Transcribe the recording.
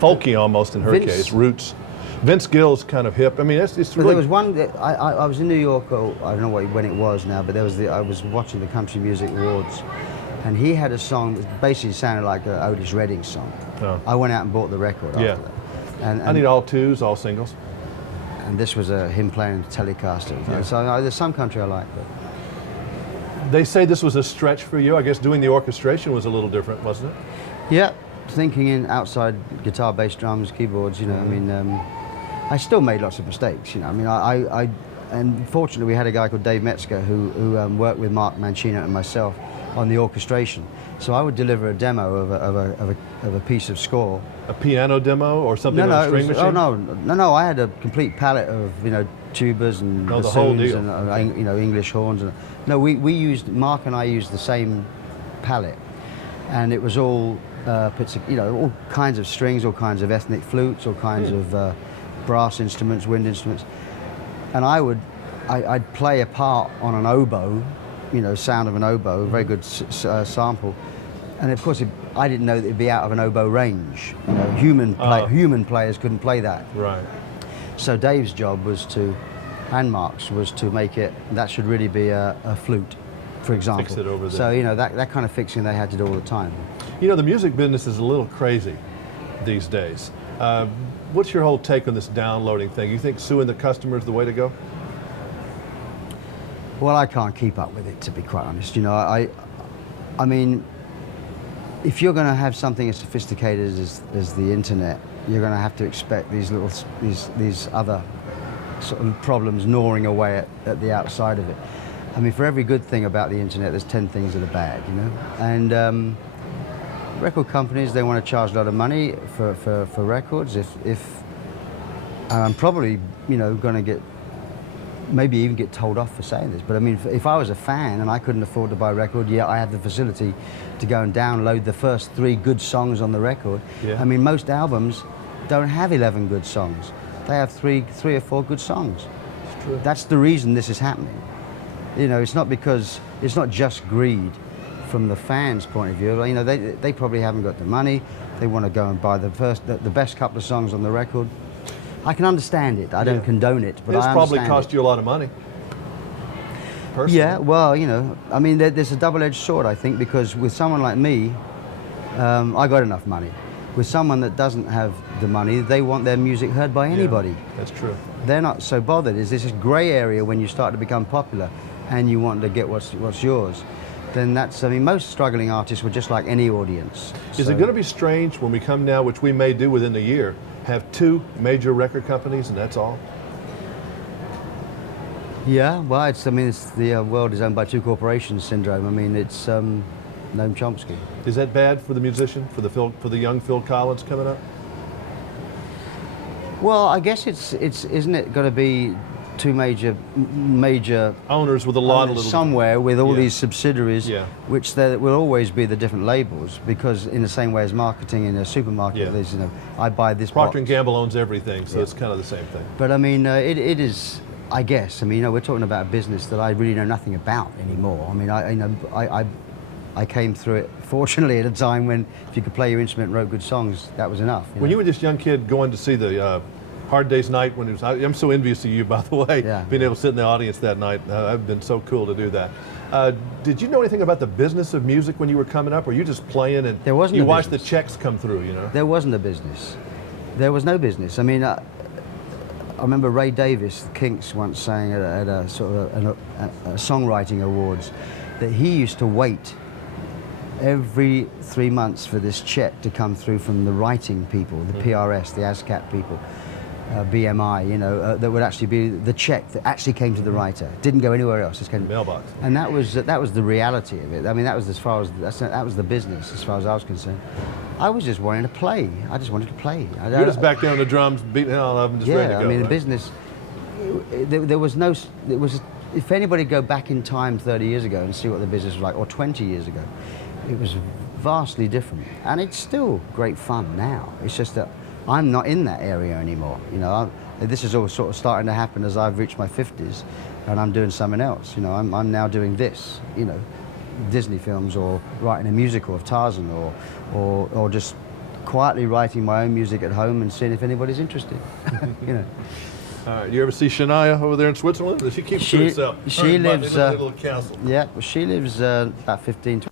folky almost in her Vince- case, roots. Vince Gill's kind of hip. I mean, it's But really... there was one that I was in New York. I don't know when it was now, but I was watching the Country Music Awards, and he had a song that basically sounded like an Otis Redding song. Oh. I went out and bought the record after that. And I need all twos, all singles. And this was him playing Telecaster. Yeah. So there's some country I like, but They say this was a stretch for you. I guess doing the orchestration was a little different, wasn't it? yeah, thinking in outside guitar, bass, drums, keyboards. You know, I mean, I still made lots of mistakes. You know, I mean, and fortunately we had a guy called Dave Metzger who worked with Mark Mancino and myself on the orchestration. So I would deliver a demo of a piece of score. A piano demo or something on a string machine? Oh no! I had a complete palette of tubas and the whole bassoons deal. and English horns. And, no, we used Mark and I used the same palette, and it was all all kinds of strings, all kinds of ethnic flutes, all kinds of brass instruments, wind instruments, and I'd play a part on an oboe, sound of an oboe, a very good sample. And of course, I didn't know that it'd be out of an oboe range. Human players couldn't play that. Right. So Dave's job and Mark's was to make it, that should really be a flute, for example. Fix it over there. So, that kind of fixing they had to do all the time. The music business is a little crazy these days. What's your whole take on this downloading thing? You think suing the customer is the way to go? Well, I can't keep up with it, to be quite honest. I mean, if you're going to have something as sophisticated as the internet, you're going to have to expect these other sort of problems gnawing away at the outside of it. I mean, for every good thing about the internet, there's 10 things that are bad, And record companies, they want to charge a lot of money for records. If I'm probably, going to get, maybe even get told off for saying this, but I mean, if I was a fan and I couldn't afford to buy a record, I have the facility to go and download the first 3 good songs on the record. Yeah. I mean, most albums don't have 11 good songs. They have three or 4 good songs. It's true. That's the reason this is happening. It's not just greed from the fans' point of view. They probably haven't got the money. They want to go and buy the best couple of songs on the record. I can understand it. I don't condone it, but I understand probably cost you a lot of money. Personally. Yeah, well, I mean, there's a double-edged sword, I think, because with someone like me, I got enough money. With someone that doesn't have the money, they want their music heard by anybody. Yeah, that's true. They're not so bothered. There's this grey area when you start to become popular and you want to get what's yours. Then most struggling artists were just like any audience. Is it going to be strange when we come now, which we may do within a year, have 2 major record companies and that's all? Yeah, well, it's the world is owned by 2 corporations syndrome. I mean, it's Noam Chomsky. Is that bad for the musician, for the young Phil Collins coming up? Well, I guess isn't it going to be 2 major owners with a lot of little somewhere with all these subsidiaries, which there will always be the different labels, because in the same way as marketing in a supermarket, there's I buy this. Procter box. and Gamble owns everything, so it's kind of the same thing. But I mean, it is. I guess. I mean, we're talking about a business that I really know nothing about anymore. I mean, I came through it fortunately at a time when if you could play your instrument, wrote good songs, that was enough. When you were this young kid going to see the Hard Day's Night, when it was, I'm so envious of you, by the way, being able to sit in the audience that night. I've been so cool to do that. Did you know anything about the business of music when you were coming up, or you just playing and you watched the checks come through? There wasn't a business. There was no business. I mean, I remember Ray Davis, the Kinks, once saying at a sort of a songwriting awards that he used to wait every 3 months for this check to come through from the writing people, the PRS, the ASCAP people, BMI, that would actually be the check that actually came to the writer. Didn't go anywhere else. Just came to mailbox. And that was the reality of it. I mean, that was that was the business as far as I was concerned. I was just wanting to play. I just wanted to play. You're just back there on the drums, beating the hell out of them, just ready to go. I mean, right? the business. There was no. It was. If anybody go back in time 30 years ago and see what the business was like, or 20 years ago, it was vastly different. And it's still great fun now. It's just that I'm not in that area anymore. This is all sort of starting to happen as I've reached my 50s, and I'm doing something else. I'm now doing this. Disney films, or writing a musical of Tarzan, or just quietly writing my own music at home and seeing if anybody's interested. You know. All right. You ever see Shania over there in Switzerland? She keeps to herself. She lives. in a little castle. Yeah, well, she lives about 15,